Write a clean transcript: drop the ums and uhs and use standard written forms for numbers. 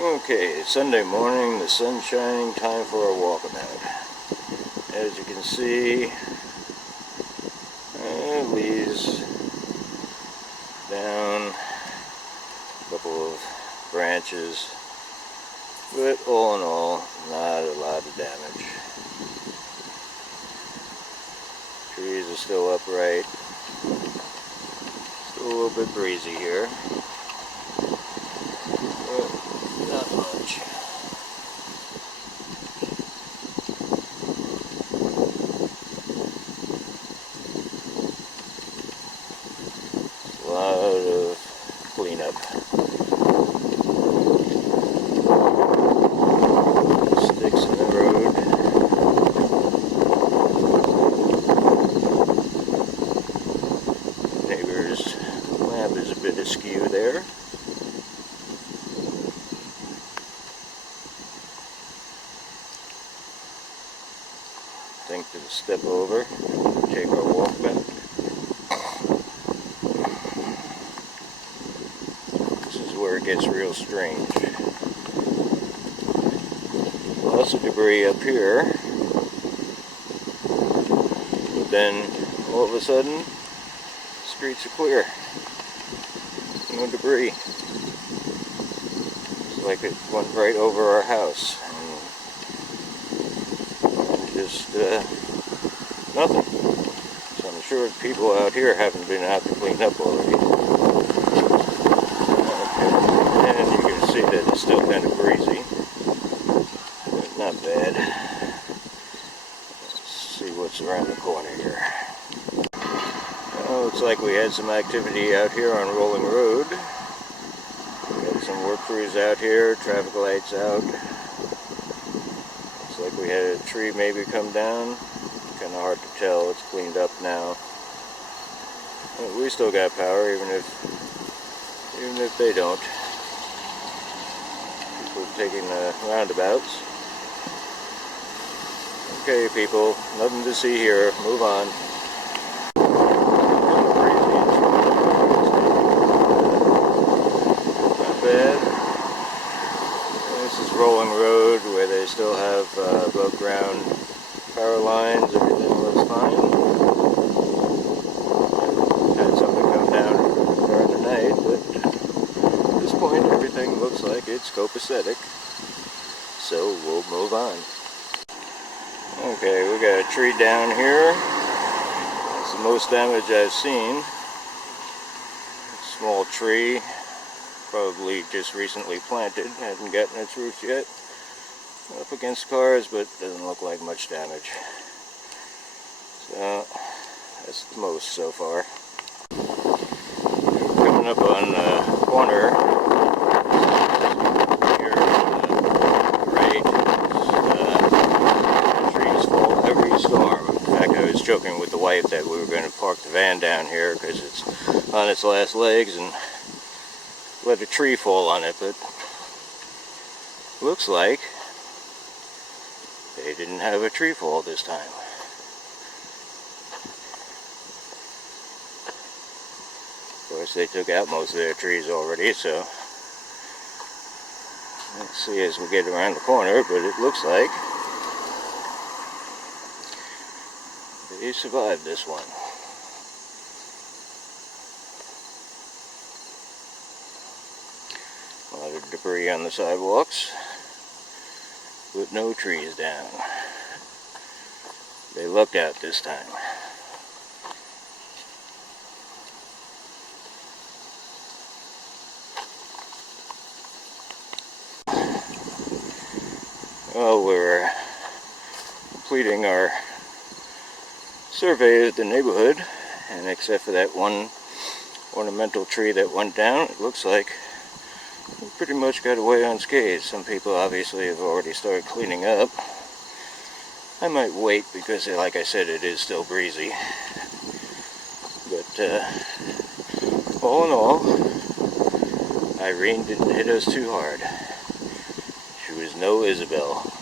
Okay, Sunday morning, the sun's shining, time for a walkabout. As you can see, leaves down, a couple of branches, but all in all, not a lot of damage. Trees are still upright, still a little bit breezy here. Not much. A lot of cleanup. Sticks in the road. Neighbor's lamp is a bit askew there. Think to step over, take our walk back. This is where it gets real strange. Lots of debris up here, but then all of a sudden, the streets are clear. No debris. It's like it went right over our house. Just nothing. So I'm sure people out here haven't been out to clean up already. Okay. And you can see that it's still kind of breezy. But not bad. Let's see what's around the corner here. Well, looks like we had some activity out here on Rolling Road. We had some work crews out here, traffic lights out. Like we had a tree maybe come down. Kind of hard to tell. It's cleaned up now. But we still got power, even if they don't. People taking the roundabouts. Okay, people, nothing to see here. Move on. Not bad. This is Rolling Road, where they still have above ground power lines. Everything looks fine. Had something come down during the night, but at this point everything looks like it's copacetic. So we'll move on. Okay, we got a tree down here. It's the most damage I've seen. Small tree. Probably just recently planted, hasn't gotten its roots yet. Up against cars, but doesn't look like much damage. So that's the most so far. Coming up on the corner here on the right. Trees fall every storm. In fact, I was joking with the wife that we were going to park the van down here because it's on its last legs and let a tree fall on it, but looks like they didn't have a tree fall this time. Of course, they took out most of their trees already, so let's see as we get around the corner, but it looks like they survived this one. A lot of debris on the sidewalks, but no trees down. They lucked out this time. Well, we're completing our survey of the neighborhood, and except for that one ornamental tree that went down, it looks like we pretty much got away unscathed. Some people obviously have already started cleaning up. I might wait because, like I said, it is still breezy. But all in all, Irene didn't hit us too hard. She was no Isabel.